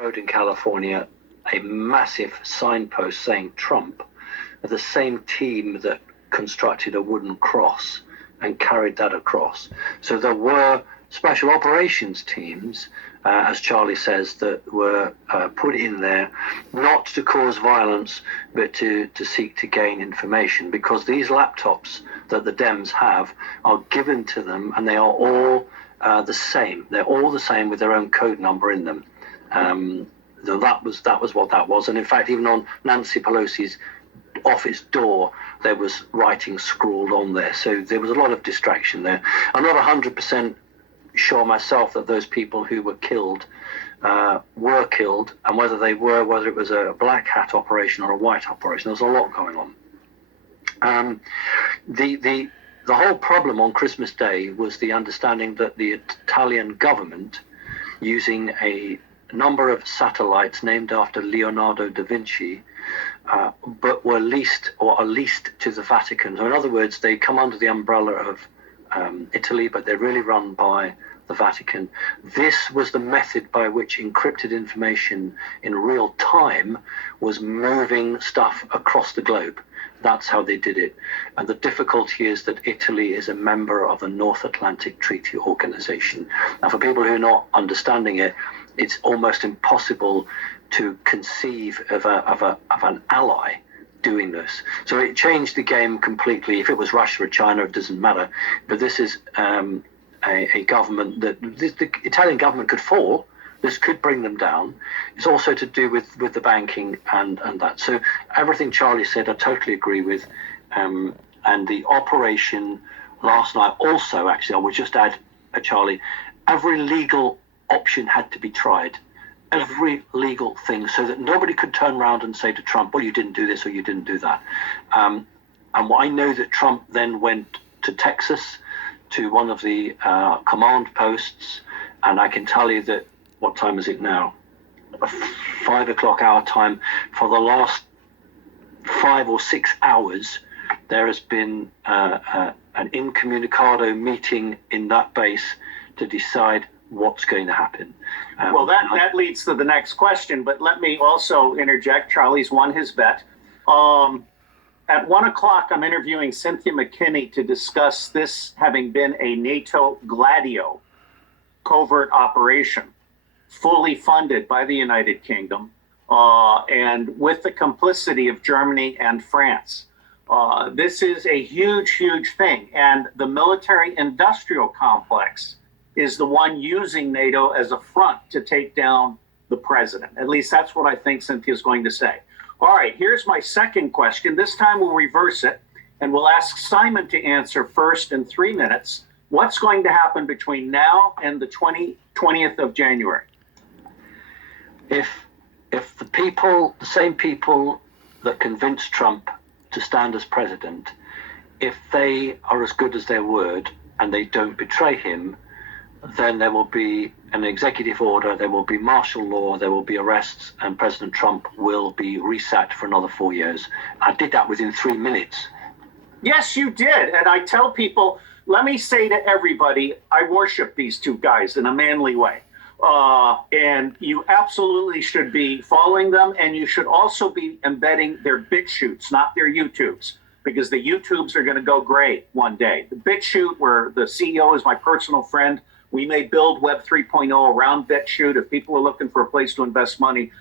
road in California a massive signpost saying Trump, the same team that constructed a wooden cross and carried that across. So there were special operations teams, as Charlie says, that were put in there not to cause violence, but to seek to gain information, because these laptops that the Dems have are given to them, and they are all the same. They're all the same with their own code number in them. So that was what that was. And in fact, even on Nancy Pelosi's office door, there was writing scrawled on there. So there was a lot of distraction there. I'm not 100% sure myself that those people who were killed, and whether it was a black hat operation or a white operation. There was a lot going on. The whole problem on Christmas Day was the understanding that the Italian government, using a number of satellites named after Leonardo da Vinci, but were leased to the Vatican. So in other words, they come under the umbrella of Italy, but they're really run by the Vatican. This was the method by which encrypted information in real time was moving stuff across the globe. That's how they did it. And the difficulty is that Italy is a member of the North Atlantic Treaty Organization. Now, for people who are not understanding it, it's almost impossible to conceive of an ally doing this. So it changed the game completely. If it was Russia or China, it doesn't matter. But this is a government that the Italian government could fall. This could bring them down. It's also to do with the banking and that. So everything Charlie said, I totally agree with. And the operation last night also, actually, I would just add, Charlie, every legal option had to be tried. Every legal thing, so that nobody could turn around and say to Trump, well, you didn't do this or you didn't do that. And I know that Trump then went to Texas to one of the command posts, and I can tell you that, what time is it now? 5 o'clock our time. For the last 5 or 6 hours, there has been an incommunicado meeting in that base to decide what's going to happen. Well, that leads to the next question, but let me also interject. Charlie's won his bet. At 1 o'clock, I'm interviewing Cynthia McKinney to discuss this having been a NATO Gladio covert operation, fully funded by the United Kingdom, and with the complicity of Germany and France. This is a huge, huge thing. And the military-industrial complex is the one using NATO as a front to take down the president. At least that's what I think Cynthia's going to say. All right, here's my second question. This time we'll reverse it, and we'll ask Simon to answer first in 3 minutes. What's going to happen between now and the 20th of January? If the same people that convinced Trump to stand as president, if they are as good as their word and they don't betray him, then there will be an executive order, there will be martial law, there will be arrests, and President Trump will be reset for another 4 years. I did that within 3 minutes. Yes, you did. And I tell people, let me say to everybody, I worship these two guys in a manly way. And you absolutely should be following them, and you should also be embedding their BitChutes, not their YouTubes, because the YouTubes are going to go gray one day. The BitChute, where the CEO is my personal friend, we may build Web 3.0 around BitChute. If people are looking for a place to invest money,